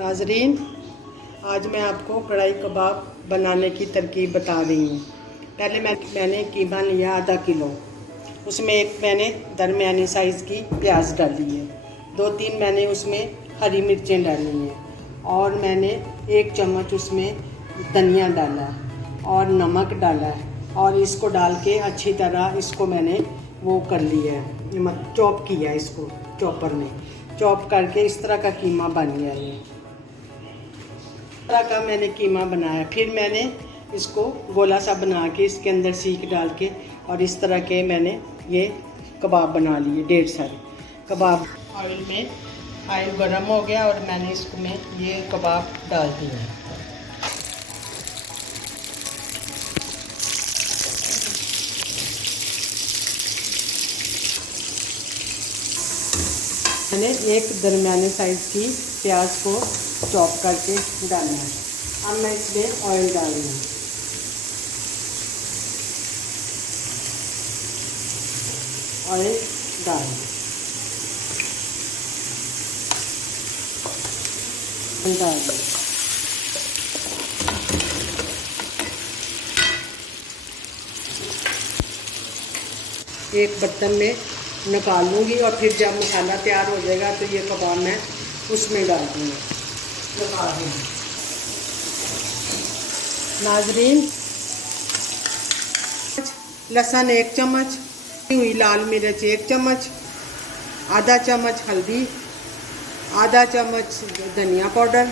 नाजरीन, आज मैं आपको कढ़ाई कबाब बनाने की तरकीब बता रही हूँ। पहले मैंने कीमा लिया आधा किलो। उसमें एक मैंने दरमियानी साइज़ की प्याज डाली है, 2-3 मैंने उसमें हरी मिर्चें डाली हैं और मैंने 1 चम्मच उसमें धनिया डाला है और नमक डाला है और इसको डाल के अच्छी तरह इसको मैंने वो कर लिया है, चॉप किया इसको चॉपर में चॉप करके इस तरह का कीमा बन गया। ये इस तरह का मैंने कीमा बनाया। फिर मैंने इसको गोला सा बना के इसके अंदर सीख डाल के और इस तरह के मैंने ये कबाब बना लिए, 1.5 सारे कबाब। ऑयल गर्म हो गया और मैंने इसको में ये कबाब डाल दिए। मैंने एक दरमियाने साइज़ की प्याज को चॉप करके डालना है। अब मैं इसमें ऑयल डाल रही हूँ। ऑयल डाल एक बर्तन में निकाल लूँगी और फिर जब मसाला तैयार हो जाएगा तो ये कबाब मैं उसमें डाल दूँगी। नाजरीन, लहसुन 1 चम्मच, हुई लाल मिर्च 1 चम्मच, आधा चम्मच हल्दी, आधा चम्मच धनिया पाउडर,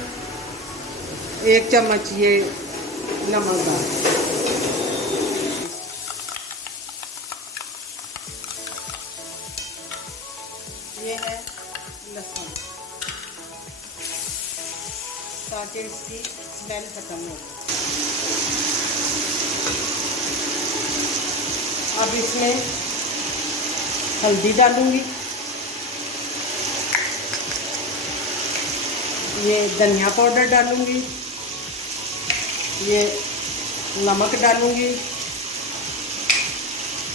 1 चम्मच ये नमक डाल। ये है लहसुन ताकि इसकी स्मेल खत्म हो। अब इसमें हल्दी डालूंगी, ये धनिया पाउडर डालूंगी, ये नमक डालूंगी,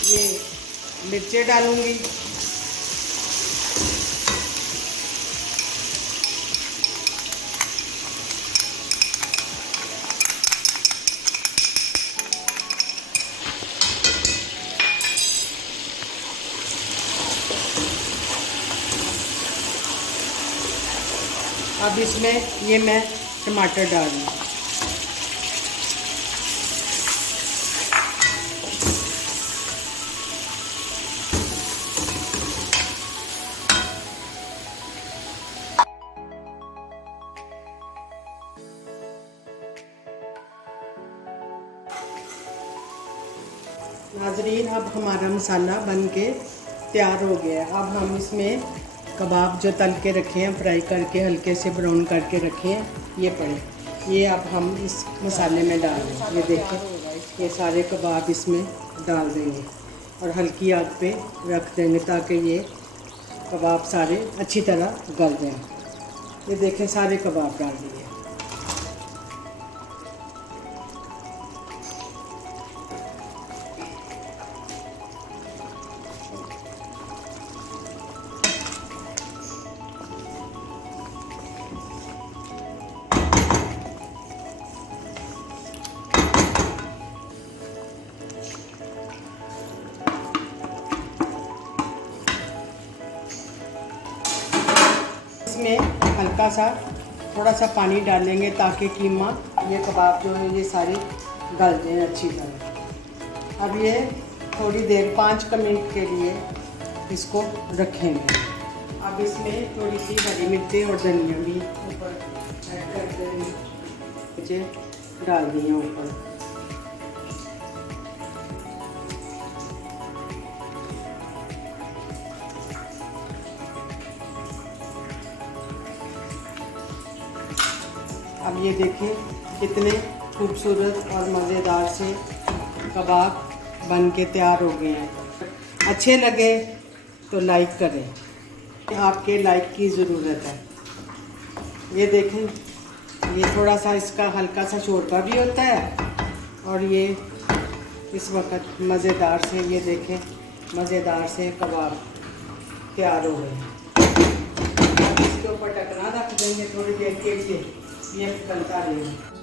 ये मिर्चें डालूंगी, अब इसमें ये मैं टमाटर डाल दूँ। नाजरीन, अब हमारा मसाला बन के तैयार हो गया है। अब हम इसमें कबाब जो तल के रखे हैं, फ्राई करके हल्के से ब्राउन करके रखे हैं, ये पड़े, ये अब हम इस मसाले में डाल देंगे। ये देखें, ये सारे कबाब इसमें डाल देंगे और हल्की आग पे रख देंगे ताकि ये कबाब सारे अच्छी तरह गल जाएं। ये देखें, सारे कबाब डाल दिए। इसमें हल्का सा थोड़ा सा पानी डालेंगे ताकि कीमा, ये कबाब जो है ये सारे गल जाएं अच्छी तरह। अब ये थोड़ी देर 5 मिनट के लिए इसको रखेंगे। अब इसमें थोड़ी सी हरी मिर्चें और धनिया भी ऊपर ऐड कर देंगे, डाल दी हैं ऊपर। अब ये देखें कितने खूबसूरत और मज़ेदार से कबाब बन के तैयार हो गए हैं। अच्छे लगे तो लाइक करें, आपके लाइक की ज़रूरत है। ये देखें, ये थोड़ा सा इसका हल्का सा शोरबा भी होता है और ये इस वक्त मज़ेदार से, ये देखें, मज़ेदार से कबाब तैयार हो गए। इसके ऊपर ढकना रख देंगे थोड़ी देर के लिए, ये बनता रहेगा।